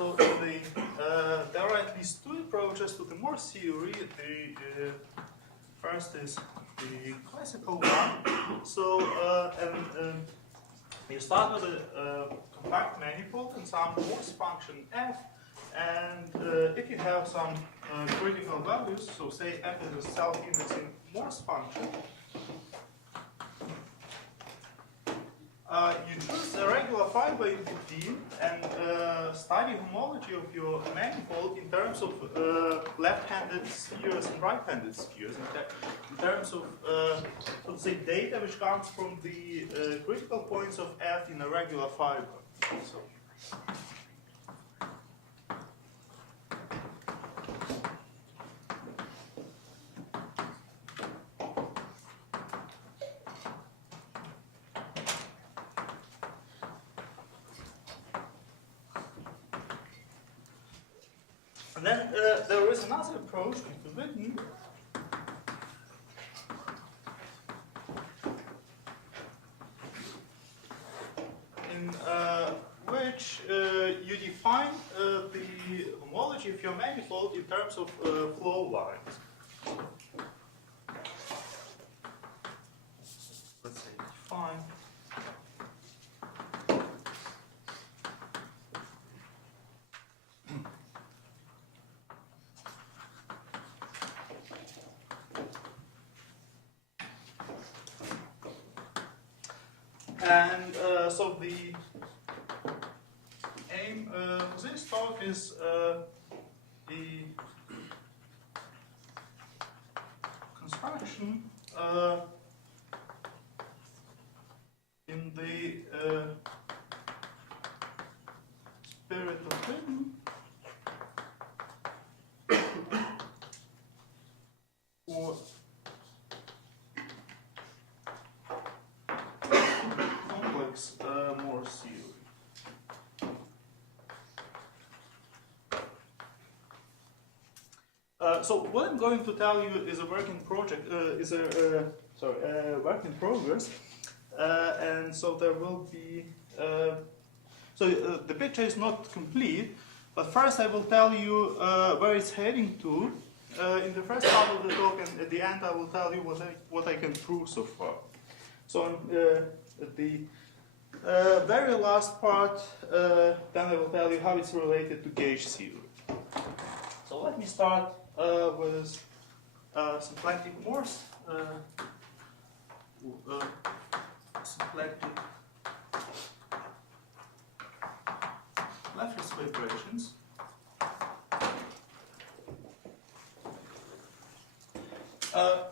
So there are at least two approaches to the Morse theory. The first is the classical one. So you start with a compact manifold and some Morse function f, and if you have some critical values, so say f is a self-indexing Morse function, you choose a regular fiber in between and study homology of your manifold in terms of left-handed spheres and right-handed spheres, in terms of, let's say, data which comes from the critical points of f in a regular fiber. So, and then there is another approach written in which you define the homology of your manifold in terms of flow lines. Let's say define. And so the aim of this talk is the construction in the spirit of written for complex Morse theory. So what I'm going to tell you is a work in project, work in progress, and so there will be. The picture is not complete, but first I will tell you where it's heading to in the first part of the talk, and at the end I will tell you what I can prove so far. So at the very last part, then I will tell you how it's related to gauge theory. So let me start with symplectic Morse, symplectic Lefferts vibrations.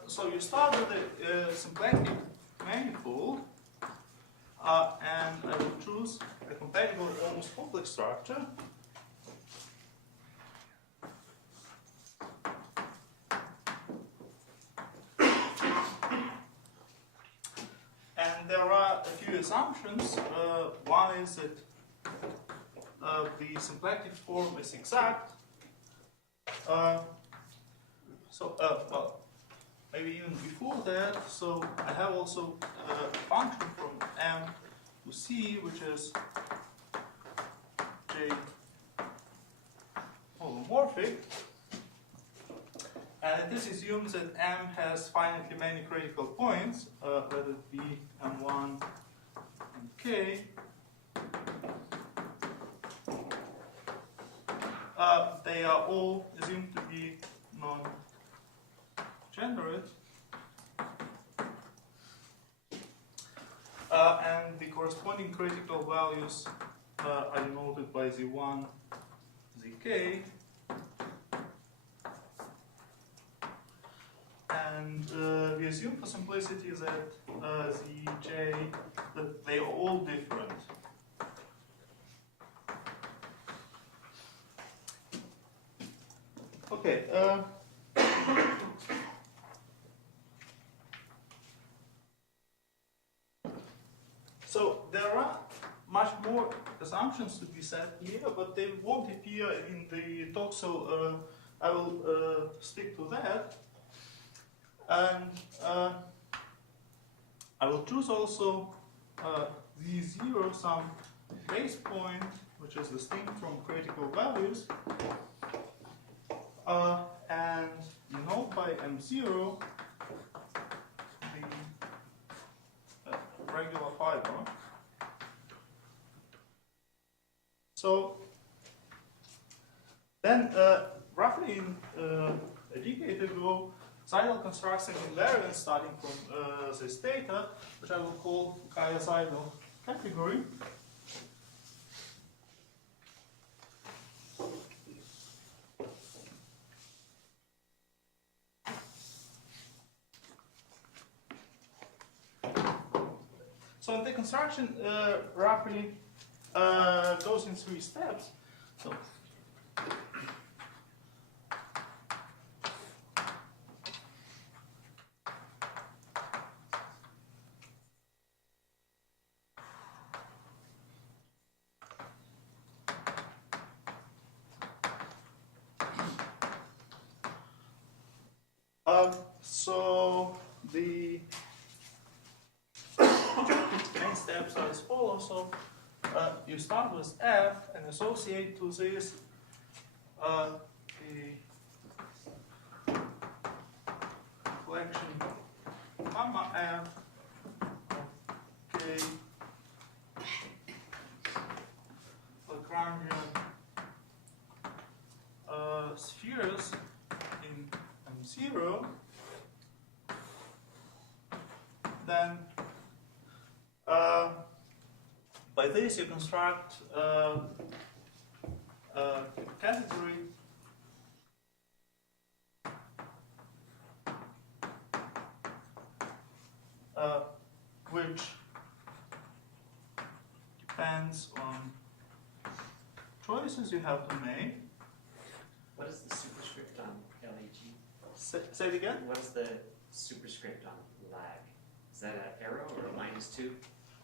So you start with a symplectic manifold, and I will choose a compatible almost complex structure. And there are a few assumptions. One is that the symplectic form is exact. Well, maybe even before that, so I have also a function from M to C, which is J holomorphic. And this assumes that M has finitely many critical points, let it be M1 and K. They are all assumed to be non-generate. And the corresponding critical values are denoted by Z1, Zk. And we assume for simplicity that Zj, that they are all different. Okay. So there are much more assumptions to be said here, but they won't appear in the talk, so I will stick to that. And I will choose also Z0 some base point, which is distinct from critical values, and denote by M0 the regular fiber. So then, roughly in a decade ago, Seidel constructs an invariant starting from this data, which I will call Kaya-Seidel category. So the construction roughly goes in 3 steps. So so the main steps are as follows. So you start with F and associate to this a collection gamma F of K Lagrangian spheres in M0. Then by this you construct a category which depends on choices you have to make. What is the superscript on LAG? Say it again? What is the superscript on lag? Is that an arrow or a -2?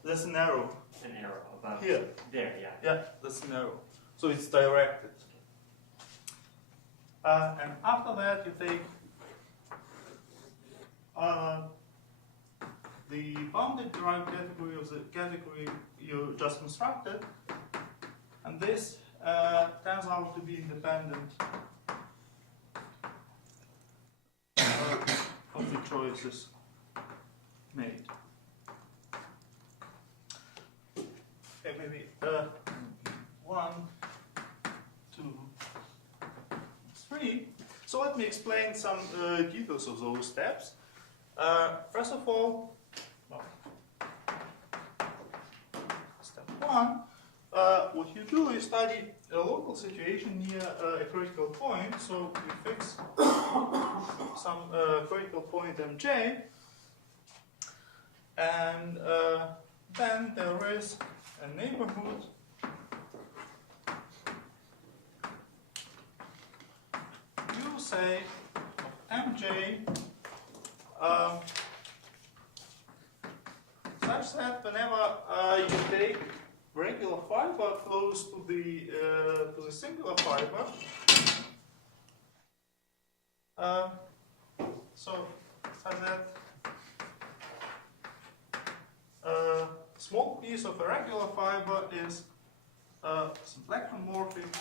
That's an arrow. An arrow above. Here. There, yeah. Yeah, that's an arrow. So it's directed. And after that, you take the bounded derived category of the category you just constructed, and this turns out to be independent of the choices made. Okay, maybe 1, 2, 3. So let me explain some details of those steps. First of all, step 1, what you do is study a local situation near a critical point. So you fix some critical point Mj, and then there is a neighborhood you say of Mj such that whenever you take regular fiber close to the singular fiber, so such that small piece of a regular fiber is symplectromorphic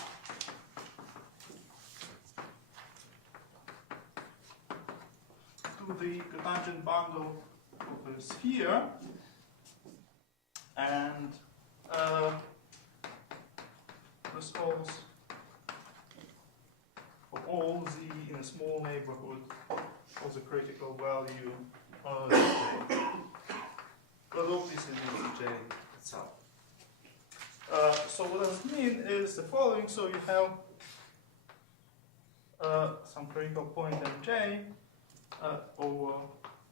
to the cotangent bundle of a sphere, and this holds for all z in a small neighborhood of the critical value of j. But obviously it's j itself. So what does it mean is the following. So you have some critical point mj over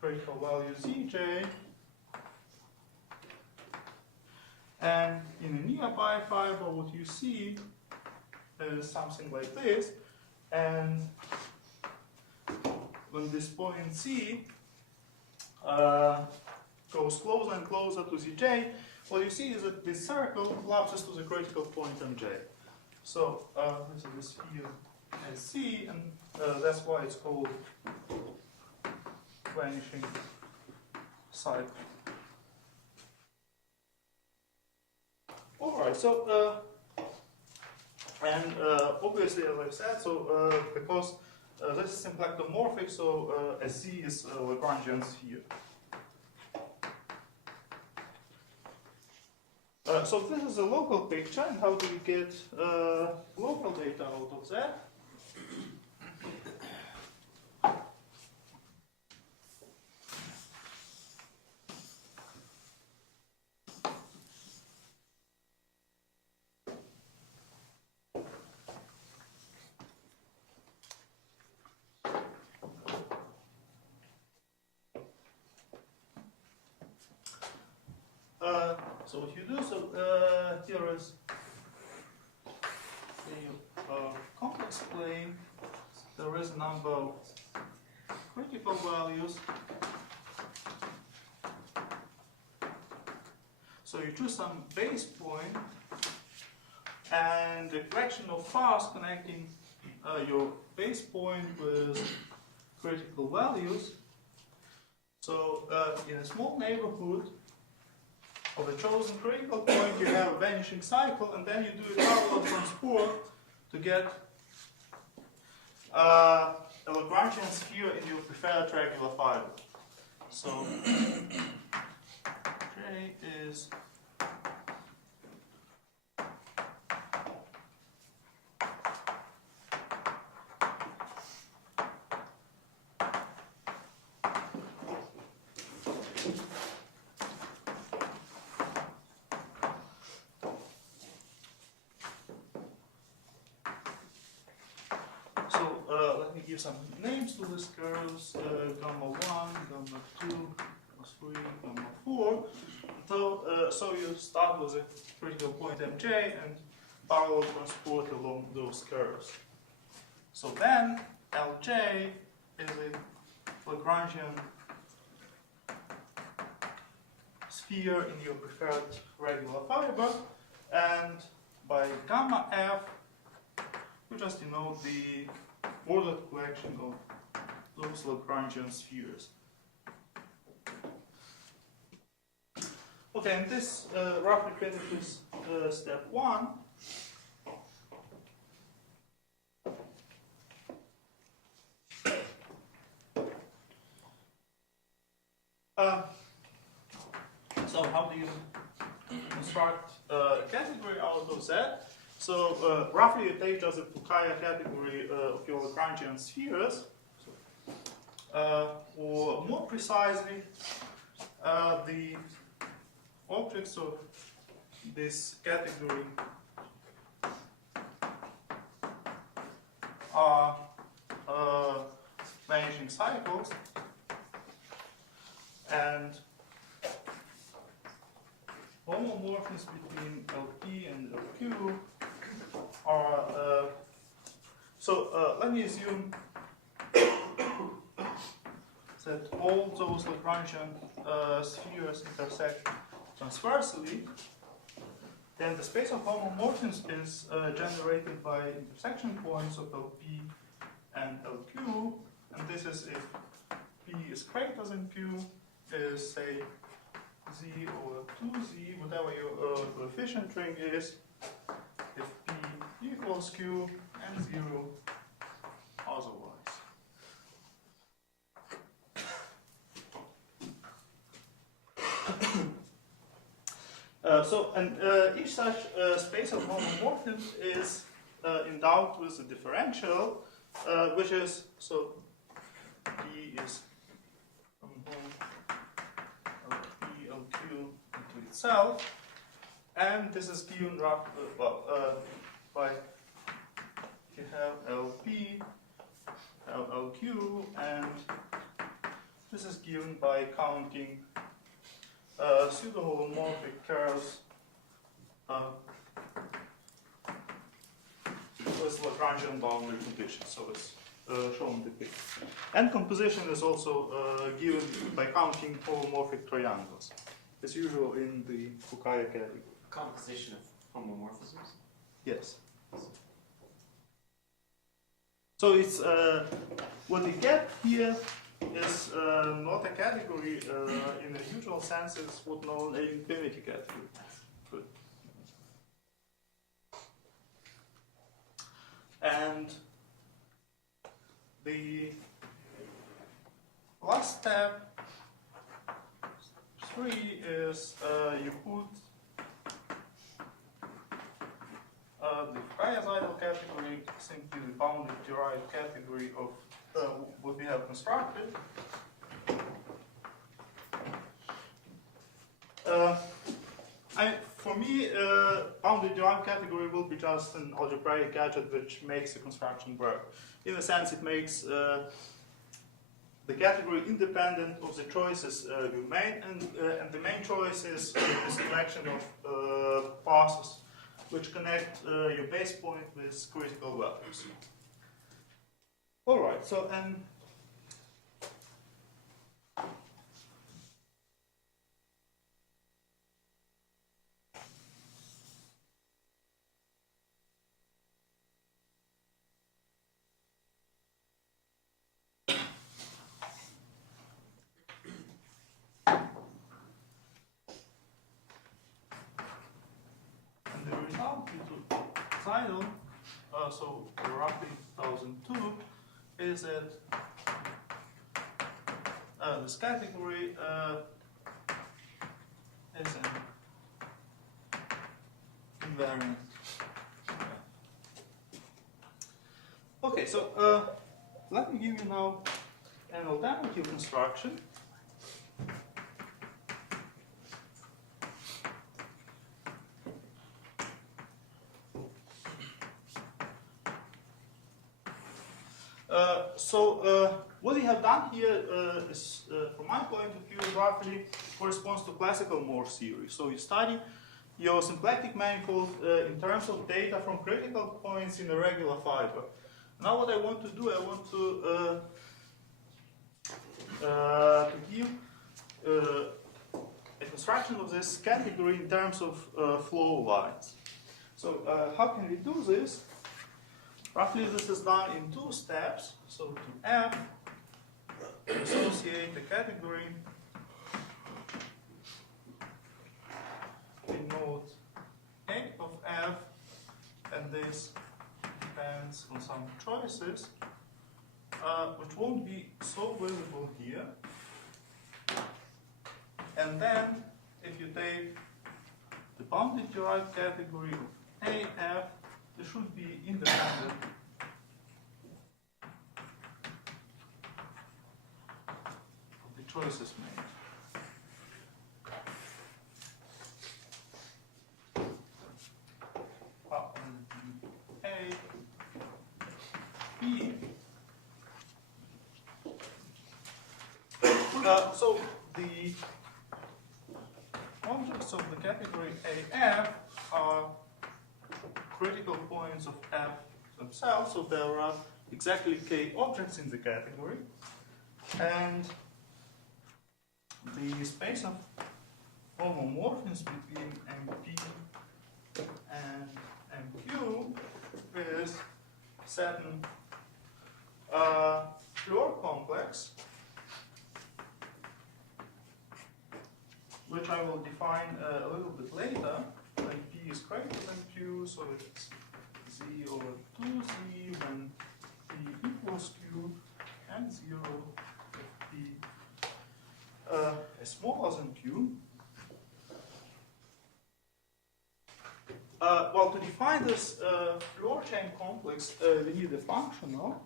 critical value zj, and in a nearby fiber what you see is something like this, and when this point c goes closer and closer to zj, what you see is that this circle collapses to the critical point mj. So this is the sphere as c, and that's why it's called vanishing cycle. Alright. Right. So obviously, as I've said, so because this is symplectomorphic, so a Z is a Lagrangian sphere. So this is a local picture, and how do we get local data out of that? So what you do, so here is a complex plane. There is a number of critical values. So you choose some base point and a collection of paths connecting your base point with critical values. So in a small neighborhood of a chosen critical point, you have a vanishing cycle, and then you do a parallel transport to get a Lagrangian sphere in your preferred regular fiber. So J is let me give some names to these curves, gamma 1, gamma 2, gamma 3, gamma 4. So you start with a critical point mj and parallel transport along those curves. So then Lj is a Lagrangian sphere in your preferred regular fiber, and by gamma f we just denote the ordered collection of those Lagrangian spheres. Okay, and this roughly finishes step 1. So how do you construct a category out of that? So roughly you take just a Fukaya category of your Lagrangian spheres, or more precisely, the objects of this category are vanishing cycles, and homomorphisms between LP and LQ are, let me assume that all those Lagrangian spheres intersect transversely. Then the space of homomorphisms is generated by intersection points of LP and LQ, and this is if P is greater than Q, is say Z over 2Z, whatever your coefficient ring is, if P equals Q and 0 otherwise. Each such space of homomorphisms is endowed with a differential, which is, so P is from LP, LQ into itself, and this is given by you have LP, have LQ, and this is given by counting pseudo-holomorphic curves with Lagrangian boundary conditions. So it's shown in the picture. And composition is also given by counting holomorphic triangles. It's usual in the Fukaya category. Composition of homomorphisms? Yes. So it's what we get here is not a category in the usual sense. It's what's known as an infinity category. Good. step 3 is you put the biacidal category, simply the bounded derived category of what we have constructed. For me, bounded derived category will be just an algebraic gadget which makes the construction work. In a sense, it makes the category independent of the choices you made, and the main choice is this collection of passes which connect your base point with critical values. All right, so and the result into final, so roughly 2002, is that this category is an invariant. Okay, so let me give you now an alternative construction. What we have done here is, from my point of view, roughly corresponds to classical Moore theory. So you study your symplectic manifold in terms of data from critical points in a regular fiber. Now what I want to do, I want to give a construction of this category in terms of flow lines. So how can we do this? Roughly this is done in 2 steps. So to F, associate the category, we note A of F, and this depends on some choices, which won't be so visible here. And then, if you take the bounded derived category of AF, they should be independent of the choices made. A, B. So the objects of the category AF are critical points of F themselves, so there are exactly k objects in the category, and the space of homomorphisms between MP and MQ is certain Floor complex, which I will define a little bit later. When P is greater than Q, so it's Z over 2Z when P equals Q, and 0 if P is smaller than Q. Well, to define this floor chain complex, we need a functional.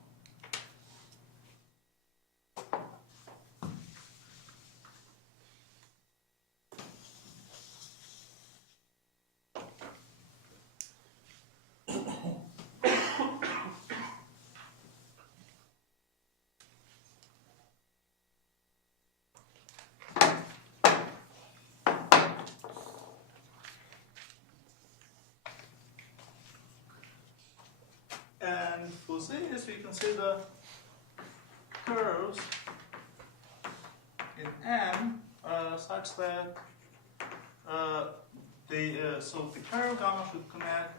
And for this, we consider curves in M such that so the curve gamma should connect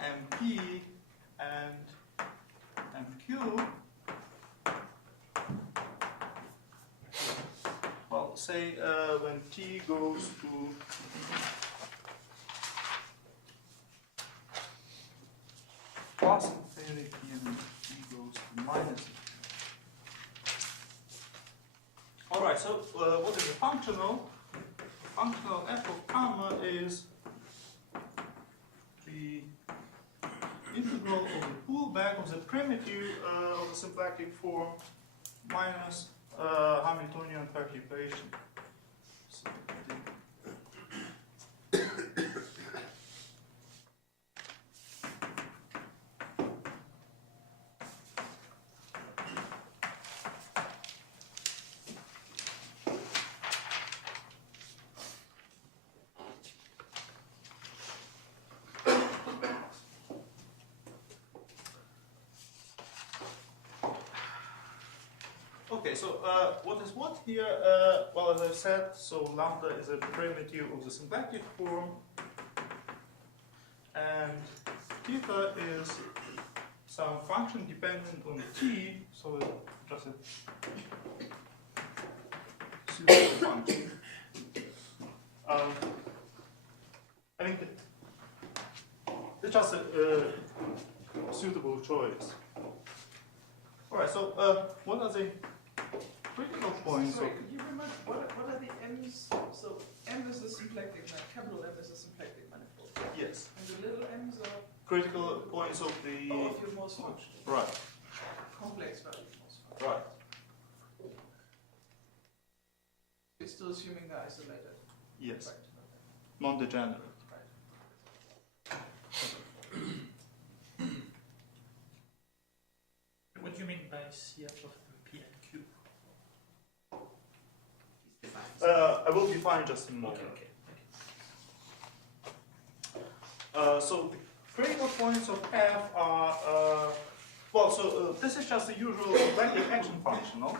MP and MQ. Well, say when T goes to plus infinity and T goes to minus infinity. Alright, so what is a functional? Functional f of gamma is the integral of the pullback of the primitive of the symplectic form minus Hamiltonian perturbation. So okay, so what is what here? Well, as I've said, so lambda is a primitive of the symplectic form, and theta is some function dependent on t, so just a pseudo function. I think it's just a suitable choice. Alright, so what are the critical points? Sorry, could you remember what are the m's? So m is a symplectic manifold, capital M is a symplectic manifold. Yes. And the little m's are Critical points of the of your most function. right. Complex value of most function. Right. You're still assuming they're isolated. Yes. Right. Non-degenerate. Right. What do you mean by CF of P and Q? He's defined. I will define just in a moment. Okay. So the critical points of f are well. So this is just the usual symplectic action functional.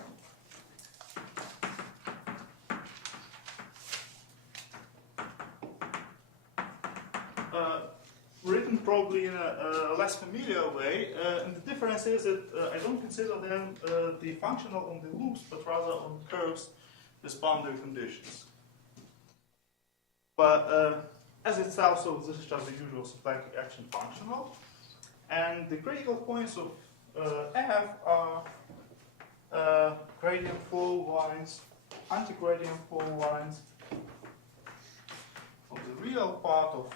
Written probably in a less familiar way, and the difference is that I don't consider them the functional on the loops, but rather on curves with boundary conditions. But as itself, so this is just the usual symplectic action functional, and the critical points of f are gradient flow lines, anti-gradient flow lines of the real part of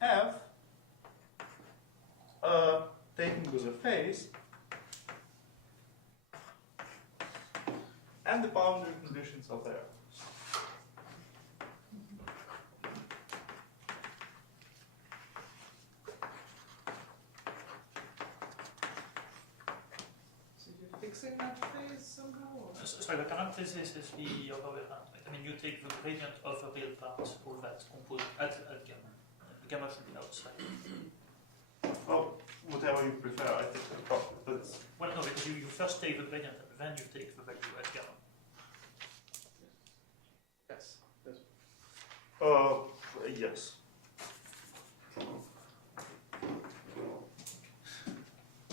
f. Taken with a phase, and the boundary conditions are there. So you're fixing that phase somehow? Or? So the parenthesis is the other way around. Right? I mean, you take the gradient of the real part, all that composed at gamma. The gamma should be outside. Well, whatever you prefer, I think that's Well, no, because you first take the gradient and then you take the value at gamma. Yes. yes.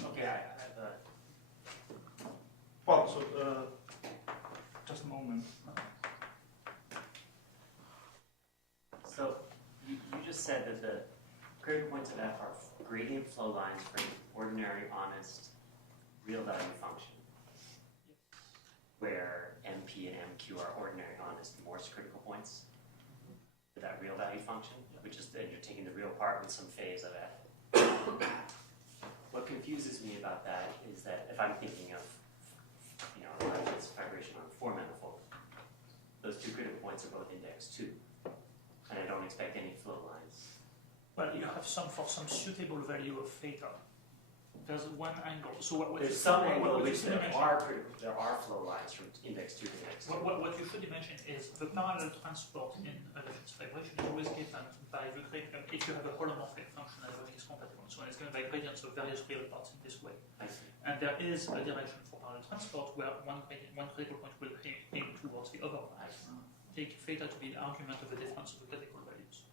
Okay, I have a. Well, so just a moment. So you just said that the critical points of f are gradient flow lines for an ordinary, honest, real value function, where MP and MQ are ordinary, honest Morse critical points for that real value function, which is that you're taking the real part with some phase of f. What confuses me about that is that if I'm thinking of, this vibration on a four manifold, those two critical points are both index 2, and I don't expect any flow lines. Well, you have for some suitable value of theta. There's one angle. So what There's you, some what angle you which should imagine, there are flow lines from index 2 to index 2. what you should imagine is the parallel transport in a difference vibration is always given by the gradient. If you have a holomorphic function, everything is compatible. So it's given by gradients of various real parts in this way. I see. And there is a direction for parallel transport where one critical point will aim towards the other one. Take theta to be the argument of the difference of the critical values.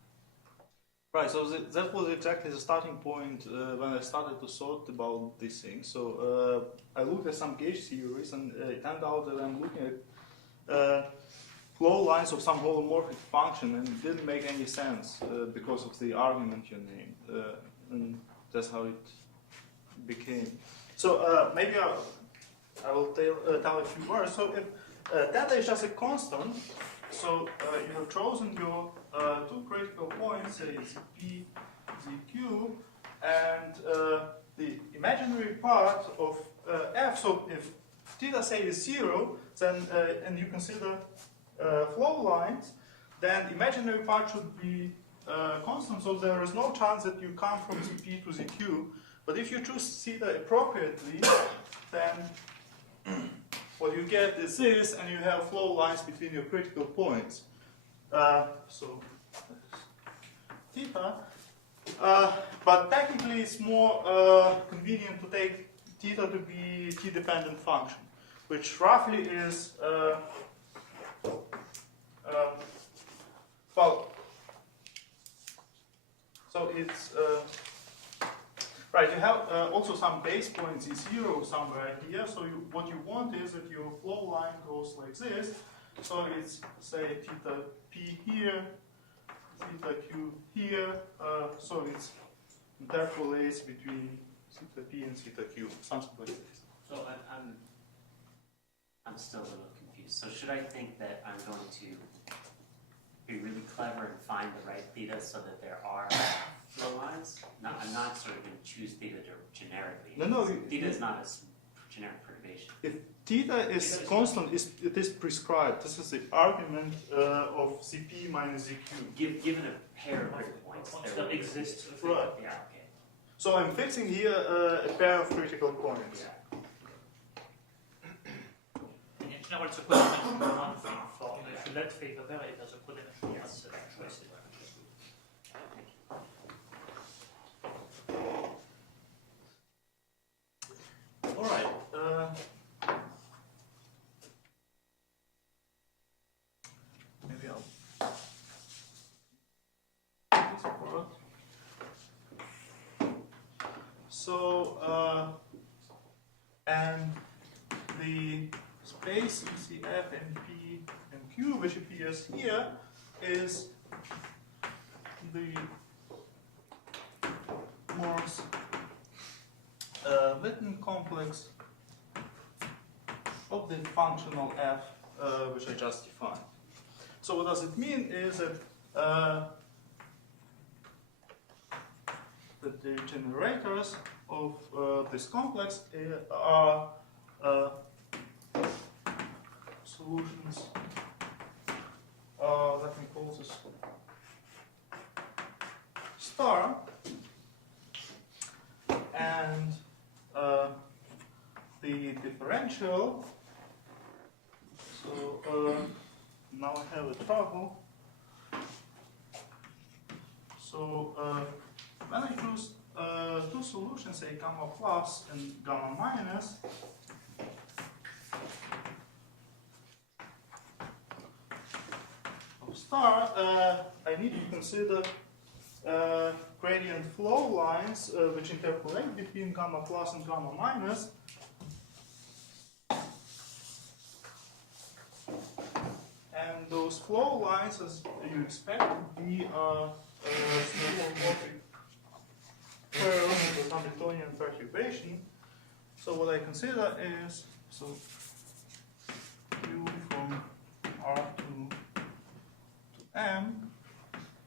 Right, so that was exactly the starting point when I started to thought about these things. So I looked at some gauge theories, and it turned out that I'm looking at flow lines of some holomorphic function, and it didn't make any sense because of the argument you named, and that's how it became. So maybe I will tell a few words. So theta is just a constant, so you have chosen your two critical points, say ZP, ZQ, and the imaginary part of f, so if theta say is 0, then and you consider flow lines, then imaginary part should be constant, so there is no chance that you come from ZP to ZQ. But if you choose theta appropriately, then what you get is this, and you have flow lines between your critical points. So theta. But technically, it's more convenient to take theta to be t-dependent function, which roughly is well. So it's right. You have also some base points z0 somewhere here. So what you want is that your flow line goes like this. So it's say theta p here, theta q here. So it's interpolates between theta p and theta q, something like this. So I'm still a little confused. So should I think that I'm going to be really clever and find the right theta so that there are flow lines? No, I'm not sort of going to choose theta generically. No. Theta is not a generic perturbation. If theta is constant, it is prescribed. This is the argument of Cp minus Zq. Given a pair of critical points, that exists. Right. Yeah, okay. So I'm fixing here a pair of critical points. Yeah. And in general, it's a codimensional one thing for, if you let favor vary, there's a codimensional Yes. choice. All right. Maybe I'll. This apart. So, and the space ECF and P and Q, which appears here, is the Morse Witten complex of the functional f, which I just defined. So what does it mean is that the generators of this complex are solutions. Let me call this star, and the differential. So now I have a trouble. So when I choose two solutions, say gamma plus and gamma minus, of star, I need to consider gradient flow lines which interpolate between gamma plus and gamma minus. And those flow lines, as you expect, to be snowmorphic curves with Hamiltonian perturbation. So what I consider is, so Q from R2 to M,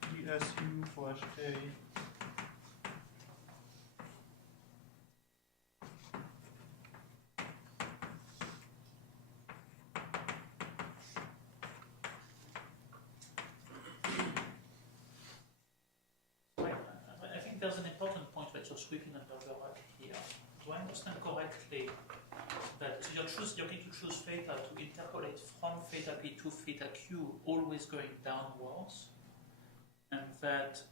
dSu flash A I think there's an important point that you're sweeping under the rug here. Do I understand correctly that you're going to choose theta to interpolate from theta p to theta q, always going downwards, and that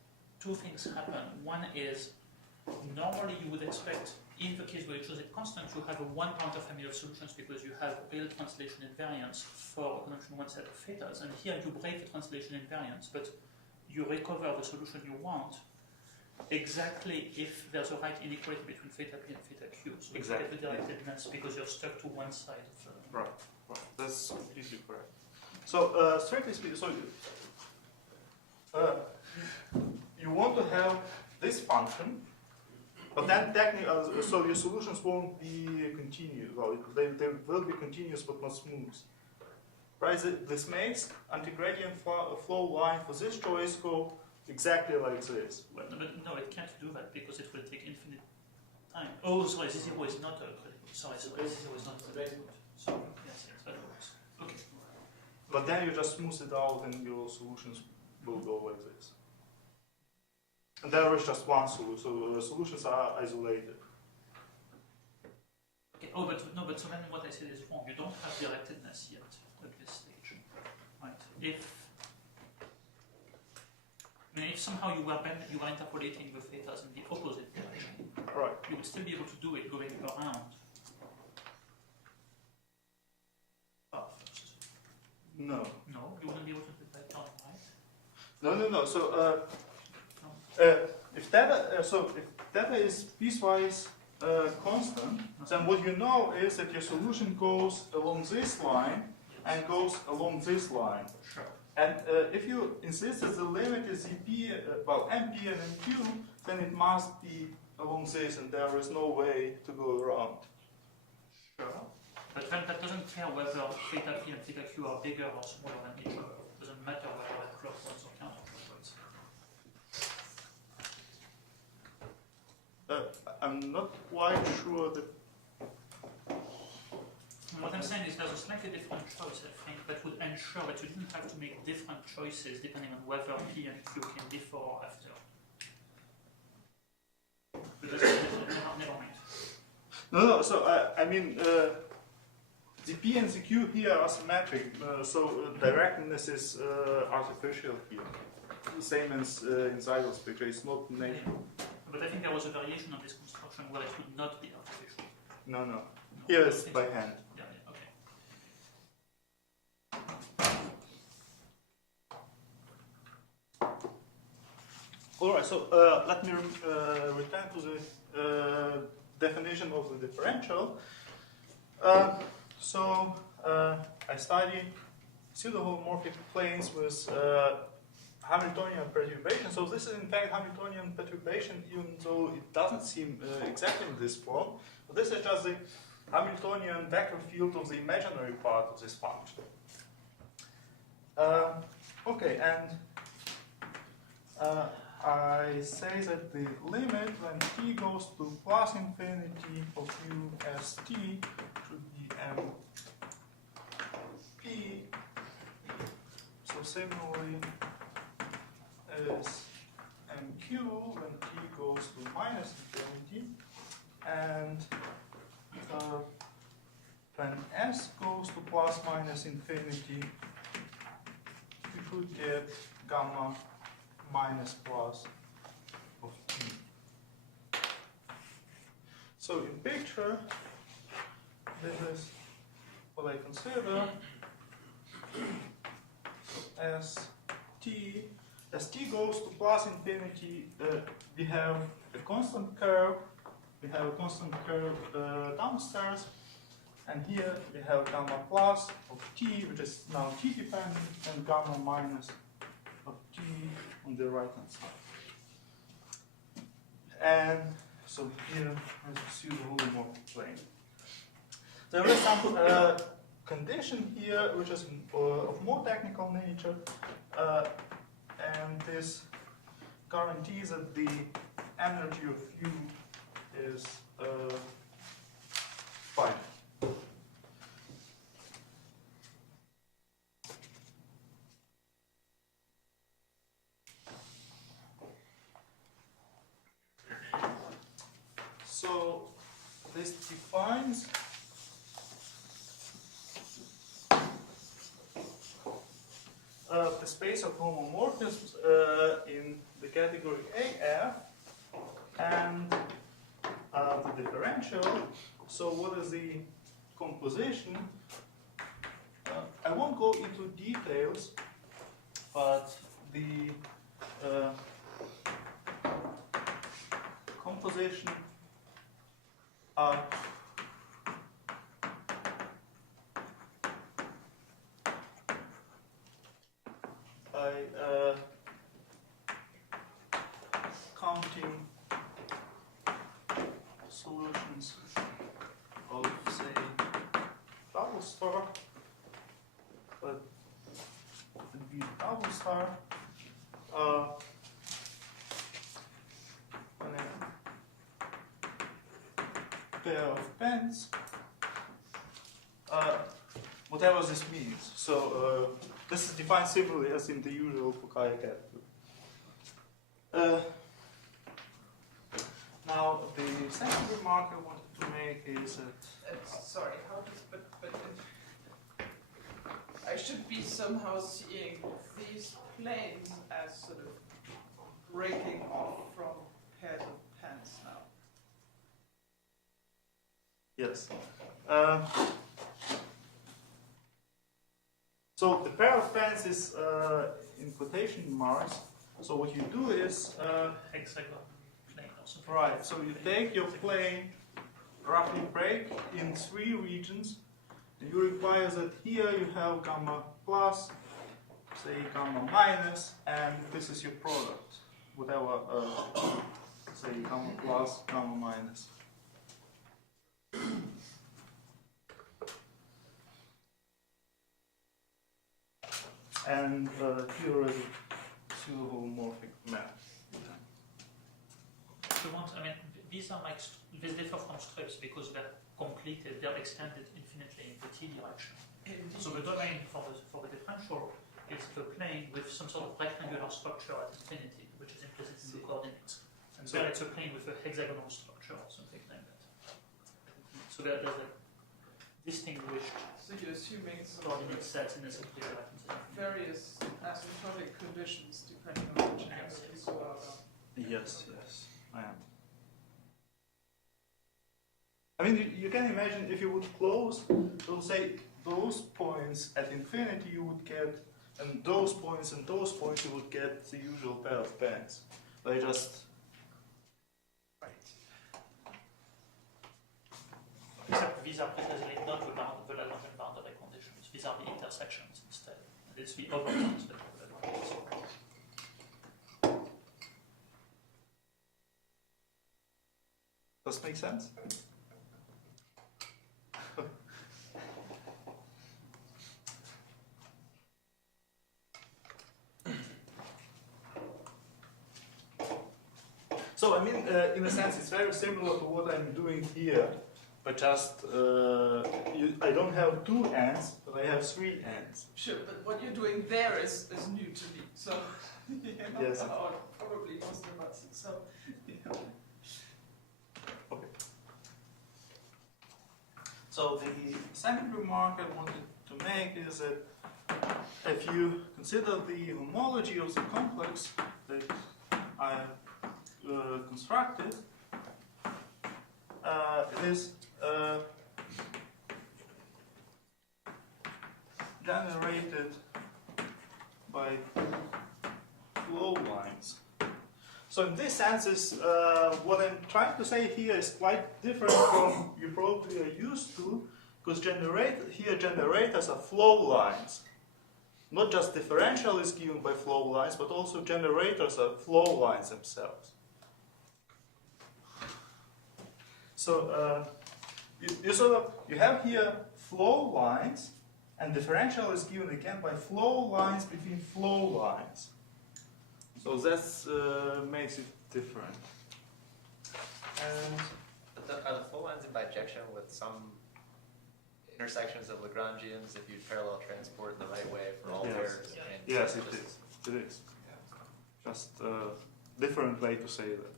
two things happen. One is, normally you would expect, in the case where you choose a constant, you have a one-counter family of solutions because you have real translation invariance for a conventional one set of thetas, and here you break the translation invariance, but you recover the solution you want exactly if there's a right inequality between theta p and theta q. So Exactly. you get the directedness because you're stuck to one side of the... Right, that's completely correct. So, strictly speaking, so you want to have this function, but then technically, so your solutions won't be continuous. Well, they will be continuous but not smooth. right? This makes anti-gradient flow line for this choice go exactly like this. Well, no, it can't do that because it will take infinite time. Oh, sorry, Z0 is not a critical. Sorry, Z0 is not a critical. Sorry, yes, that works. Okay. But then you just smooth it out and your solutions will go like this. And there is just one solution, so the solutions are isolated. Okay. Oh, but no, but so then what I said is wrong. You don't have directedness yet at this stage, right? If somehow you were interpolating the thetas in the opposite direction, Right. you would still be able to do it going around. First. No. No, you wouldn't be able to do that down, right? No. So if theta is piecewise constant, then what you know is that your solution goes along this line and goes along this line. Sure. And if you insist that the limit is MP, MP and MQ, then it must be along this, and there is no way to go around. Sure. But then that doesn't care whether theta P and theta Q are bigger or smaller than each other. It doesn't matter whether they're clockwise or counterclockwise. I'm not quite sure that. What I'm saying is there's a slightly different choice, I think, that would ensure that you didn't have to make different choices depending on whether P and Q came before or after. But never mind. No. So I mean, the P and the Q here are symmetric, so directness is artificial here. Same as in Zeidel's picture, it's not natural. But I think there was a variation of this construction where it would not be artificial. No. Here it's by hand. Yeah, okay. Alright, so let me return to the definition of the differential. I study pseudo-homomorphic planes with Hamiltonian perturbation. So this is in fact Hamiltonian perturbation, even though it doesn't seem exactly in this form. But this is just the Hamiltonian vector field of the imaginary part of this function. Okay, and I say that the limit when t goes to plus infinity of u as t should be mp. So similarly as mq when t goes to minus infinity, and when s goes to plus minus infinity, we could get gamma minus plus of t. So in picture, this is what I consider as t goes to plus infinity, we have a constant curve. We have a constant curve downstairs, and here we have gamma plus of t, which is now t dependent, and gamma minus of t on the right hand side. And so here is a pseudo-homomorphic plane. There is some condition here which is of more technical nature, and this guarantees that the energy of U is finite. So this defines the space of homomorphisms in the category AF, and the differential. So what is the composition? I won't go into details, but the composition are counting solutions of, say, double star, but it'd be double star. And a pair of pens. Whatever this means. So this is defined similarly as in the usual Fukaya category. Now the second remark I wanted to make is that Sorry, how does, but I should be somehow seeing these planes as sort of breaking off from pairs of pens now. yes. So the pair of pens is in quotation marks. So what you do is Hexagon plane or something. right. So you take your plane, roughly break in 3 regions. And you require that here you have gamma plus, say gamma minus, and this is your product. Whatever, say gamma plus, gamma minus. And here is a pseudo-homomorphic map. You want, I mean, these are like, they differ from strips because they're completed, they're extended infinitely in the t direction. So the domain for the differential is the plane with some sort of rectangular structure at infinity, which is implicit in the coordinates. And So- there it's a plane with a hexagonal structure or something like that. So there's a distinguished So you're assuming sort coordinate of sets in a simply various asymptotic conditions depending on which angle you go out on. Yes, yes, I am. I mean, you can imagine if you would close, so say those points at infinity you would get, and those points and those points you would get the usual pair of pens. They just Except these are precisely not the Lagrangian boundary conditions. These are the intersections instead. And it's the overlaps that are the Lagrangians. does make sense. So I mean, in a sense, it's very similar to what I'm doing here, but just I don't have 2 ends, but I have 3 ends. Sure, but what you're doing there is new to me. So Yes. probably most of us. So yeah. Okay. So the second remark I wanted to make is that if you consider the homology of the complex that I constructed, it is generated by flow lines. So in this sense, what I'm trying to say here is quite different from you probably are used to, because generators are flow lines. Not just differential is given by flow lines, but also generators are flow lines themselves. So you have here flow lines, and differential is given again by flow lines between flow lines. So that makes it different. And Are the flow lines in bijection with some intersections of Lagrangians if you parallel transport in the right way for all Yes. pairs? Yeah. And yes, so it just- is. It is. Just a different way to say that.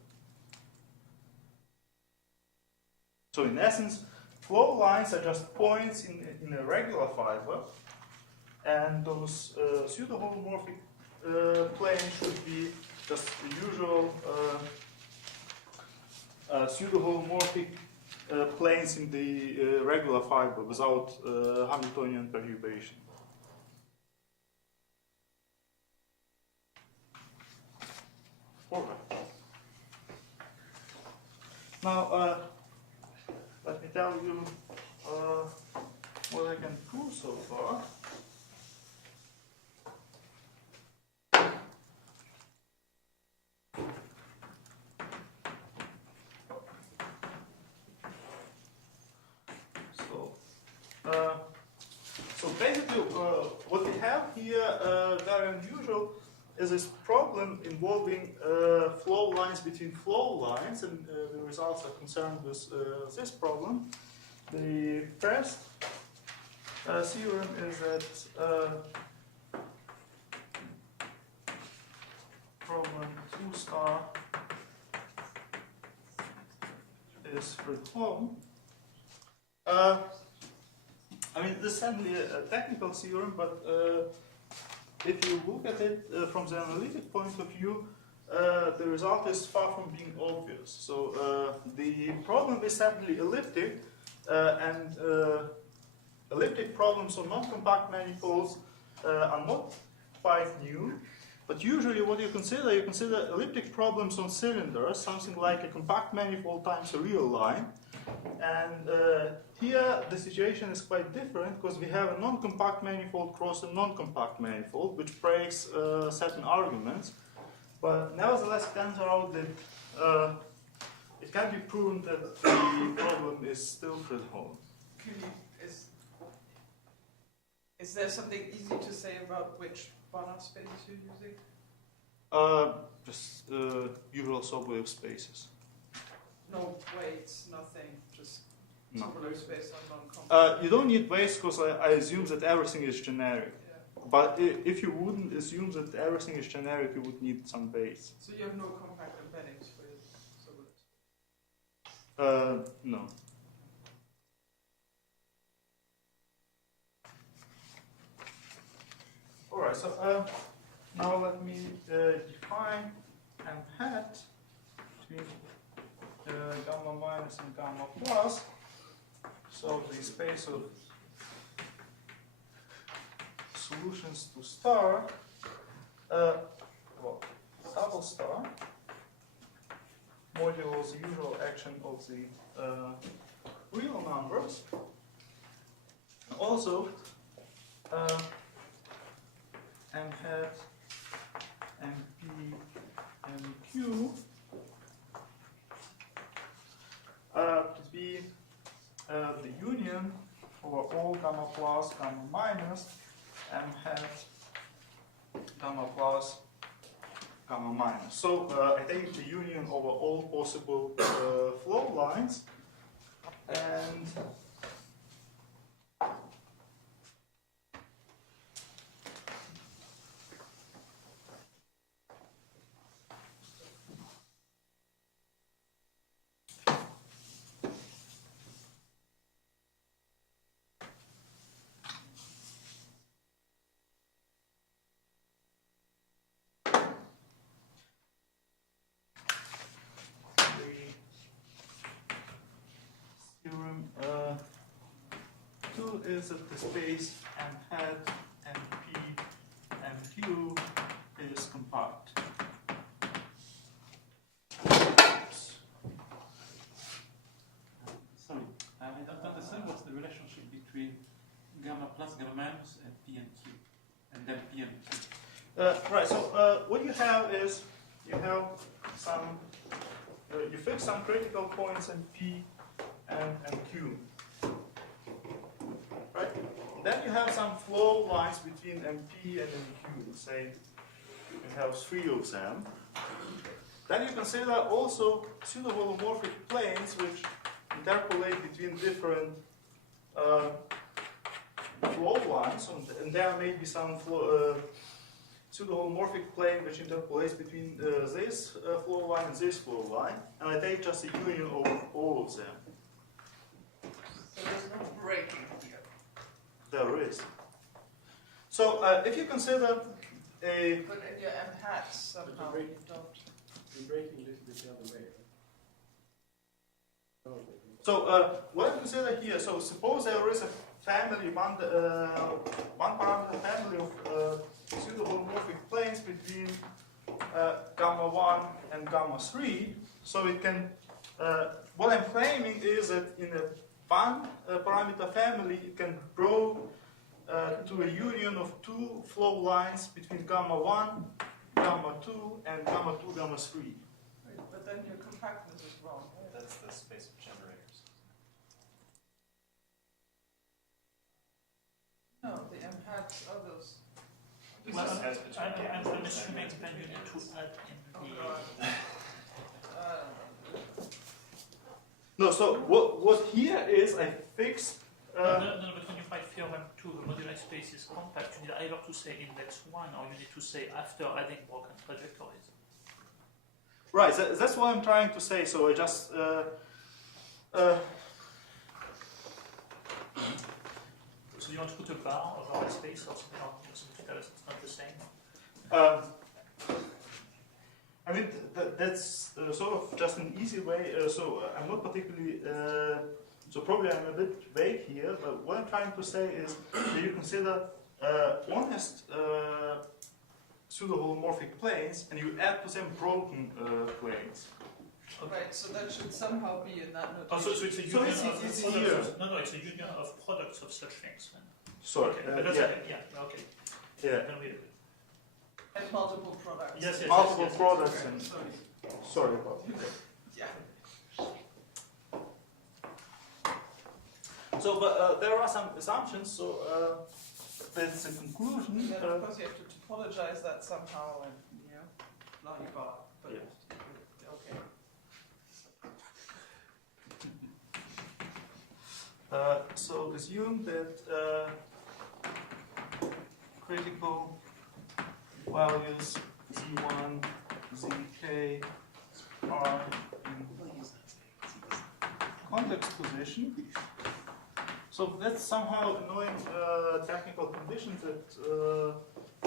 So in essence, flow lines are just points in a regular fiber, and those pseudo-homomorphic planes should be just the usual pseudo-homomorphic planes in the regular fiber without Hamiltonian perturbation. Alright. Now, let me tell you what I can prove so far. So basically, what we have here, very unusual, is this problem involving flow lines between flow lines, and the results are concerned with this problem. The first theorem is that problem 2 star is Fredholm. I mean, this is certainly a technical theorem, but if you look at it from the analytic point of view, the result is far from being obvious. So the problem is certainly elliptic, and elliptic problems on non-compact manifolds are not quite new. But usually what you consider elliptic problems on cylinders, something like a compact manifold times a real line. And here the situation is quite different because we have a non-compact manifold cross a non-compact manifold, which breaks certain arguments. But nevertheless, it turns out that it can be proven that the problem is still Fredholm. Is there something easy to say about which Banach space you're using? Just usual Sobolev spaces. No weights, nothing, just No. Sobolev space on non-compact. You don't need weights because I assume that everything is generic. Yeah. But if you wouldn't assume that everything is generic, you would need some weights. So you have no compact embeddings for your Sobolev space? No. Alright, so now let me define m hat between gamma minus and gamma plus. So the space of solutions to star, well, double star, modulo the usual action of the real numbers. Also, m hat, mp, mq to be the union over all gamma plus, gamma minus, m hat, gamma plus, gamma minus. So I take the union over all possible flow lines, and theorem 2 is that the space m hat, mp, mq is compact. Sorry, I don't understand what's the relationship between gamma plus, gamma minus, and p and q, and then p and q. Right, so what you have is you have some, you fix some critical points in p and q. Right? Then you have some flow lines between mp and mq. Say you have 3 of them. Then you consider also pseudo-holomorphic planes which interpolate between different flow lines, and there may be some pseudo-holomorphic plane which interpolates between this flow line and this flow line, and I take just a union of all of them. So there's no breaking here. There is. So if you consider a... But in your m hats somehow you don't. We're breaking a little bit the other way. So what I consider here, so suppose there is a family, one parameter family of pseudo-holomorphic planes between gamma 1 and gamma 3. So it can, what I'm claiming is that in a one parameter family, it can grow to a union of 2 flow lines between gamma 1, gamma 2, and gamma 2, gamma 3. Right, but then your compactness is wrong. That's the space of generators. No, the M hats are those. Well, As between I'm gamma. assuming then you need to add Oh in god. No, so what here is I fixed. no, but when you write theorem 2, the moduli space is compact, you need either to say index 1 or you need to say after adding broken trajectories. Right, that's what I'm trying to say. So I just So you want to put a bar over the space or something to tell us it's not the same? I mean, that's sort of just an easy way. So I'm not particularly. So probably I'm a bit vague here, but what I'm trying to say is that you consider honest pseudo-holomorphic planes, and you add to them broken planes. Right, so that should somehow be in that Oh, notation. so it's a So union it's- of it's products here. of, no, it's a union of products of such things. Then. Sorry. Okay, but that's Yeah. okay. Yeah, okay. Yeah. Then we And multiple products. yes, Multiple yes. products Okay, and sorry. sorry about that. Yeah. So, but there are some assumptions. So that's a conclusion. Then of course you have to topologize that somehow and, you know, blah, blah, blah. But, okay. So assume that critical values z1, zk are in context position. So that's somehow annoying technical condition that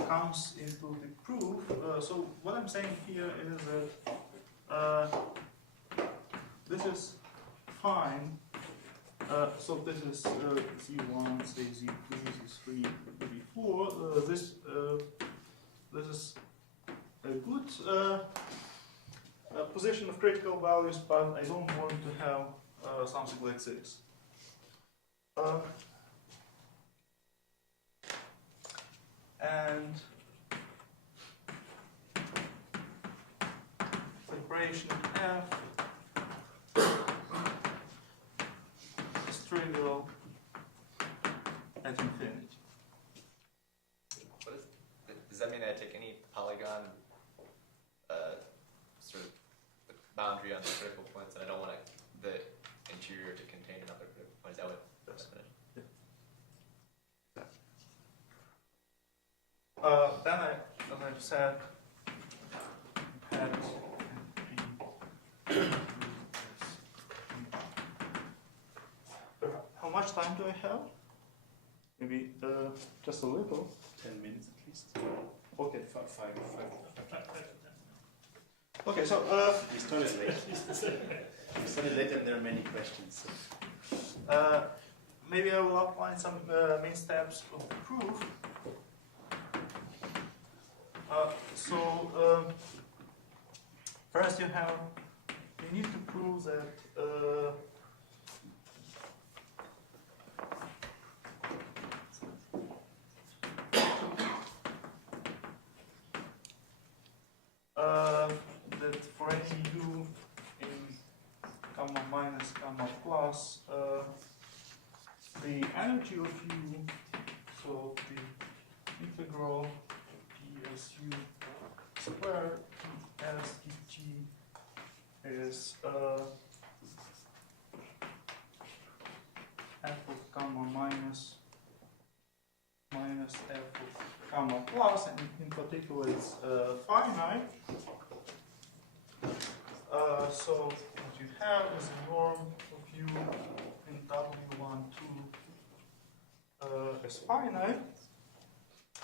comes into the proof. So what I'm saying here is that this is fine. So this is Z1, say Z2, Z3, Z4. This is a good position of critical values, but I don't want to have something like this. And vibration F is trivial at infinity. What is, does that mean that I take any polygon sort of boundary on the critical points, and I don't want the interior to contain another critical point? Is that what that's going to? Then I, as I've said, had how much time do I have? Maybe just a little. 10 minutes at least. Okay. Five. Okay, so We started late. We started late and there are many questions. maybe I will outline some main steps of the proof. First you need to prove that that for any u in gamma minus gamma plus, the energy of u, so the integral dsu squared ds dt is f of gamma minus f of gamma plus, and in particular it's finite. So what you have is a norm of u in W12 is finite,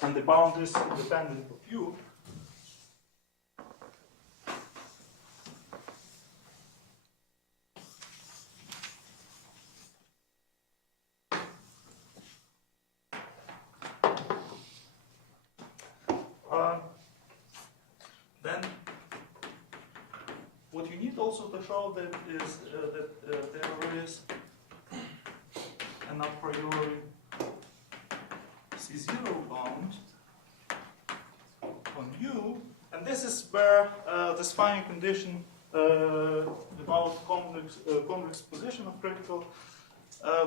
and the bound is independent of u. Then what you need also to show that is that there is an a priori C0 bound on U, and this is where this final condition about convex position of critical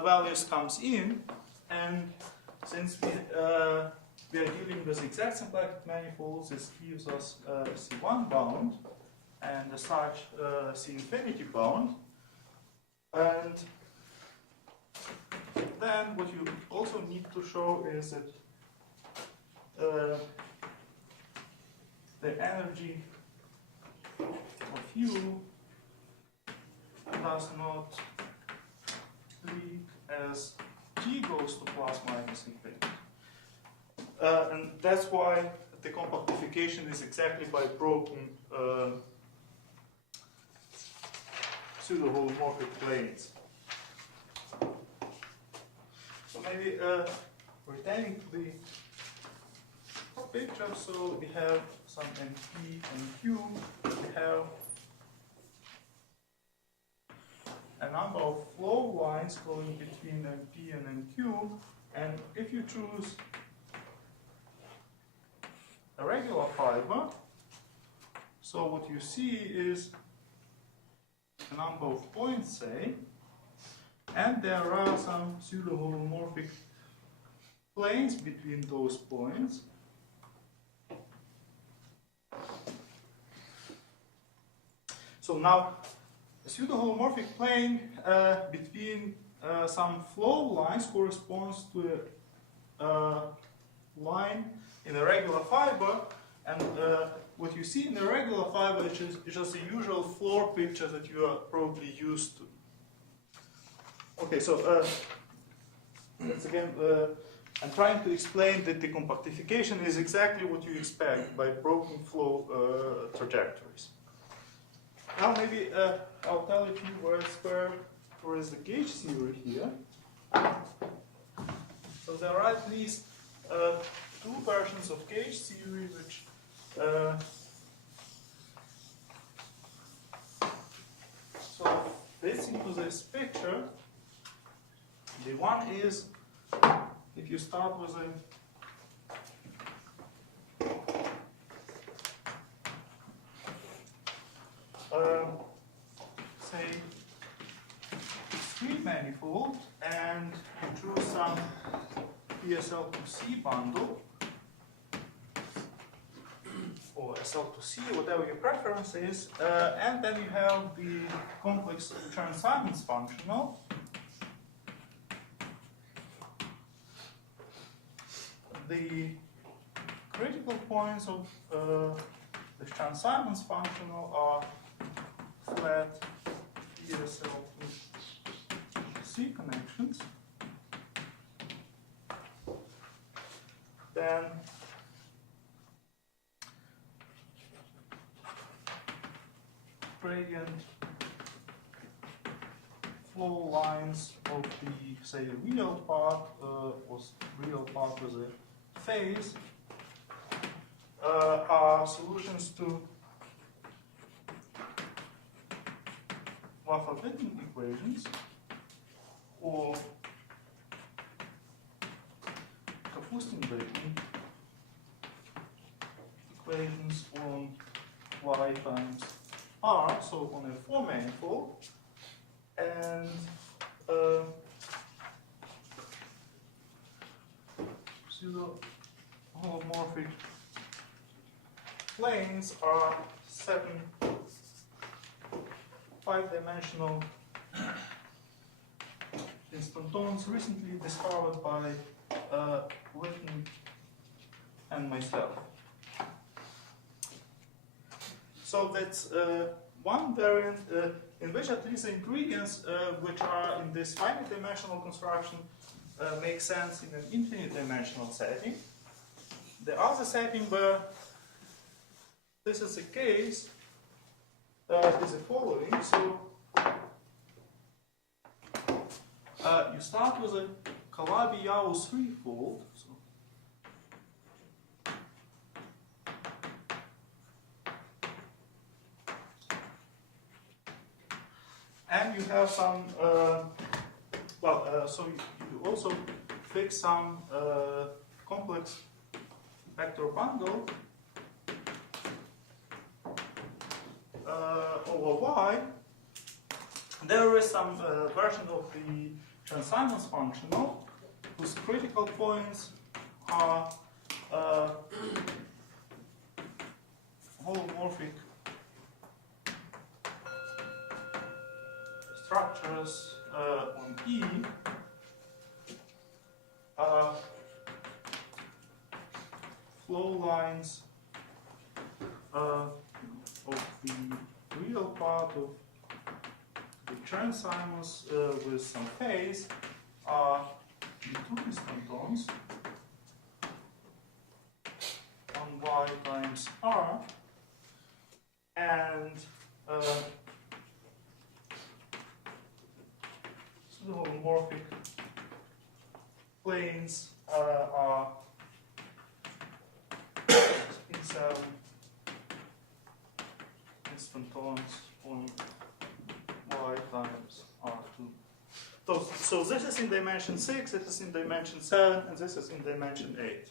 values comes in, and since we are dealing with exact symplectic manifolds, this gives us C1 bound and as such C infinity bound. And then what you also need to show is that the energy of U does not leak as T goes to plus minus infinity. And that's why the compactification is exactly by broken pseudo-holomorphic planes. So maybe returning to the picture, so we have some NP and Q, we have a number of flow lines going between NP and NQ, and if you choose a regular fiber, so what you see is a number of points, say, and there are some pseudo-holomorphic planes between those points. So now, a pseudo-holomorphic plane between some flow lines corresponds to a line in a regular fiber, and what you see in a regular fiber is just the usual floor picture that you are probably used to. Okay, so that's again, I'm trying to explain that the compactification is exactly what you expect by broken flow trajectories. Now maybe I'll tell a few words where is the gauge theory here. So there are at least two versions of gauge theory which so fits into this picture. The one is if you start with a say discrete manifold and you choose some PSL2C bundle or SL2C, whatever your preference is, and then you have the complex Chern-Simons functional. The critical points of the Chern-Simons functional are flat PSL2C connections. Then gradient flow lines of the, say, real part was with a phase are solutions to Waffer-Witten equations or Kapustin-Witten equations on y times r, so on a four manifold, and pseudo-holomorphic planes are 5-dimensional instantons recently discovered by Witten and myself. So that's one variant in which at least the ingredients which are in this finite dimensional construction make sense in an infinite dimensional setting. The other setting where this is the case is the following. So you start with a Calabi-Yau threefold. And you have some, so you also fix some complex vector bundle over y. There is some version of the Chern-Simons functional whose critical points are holomorphic structures on E flow lines of the real part of the transimals with some phase are two piston tones on Y times R, and pseudo-holomorphic planes are spin-7 piston tones on Y times R2. So this is in dimension 6, this is in dimension 7, and this is in dimension 8.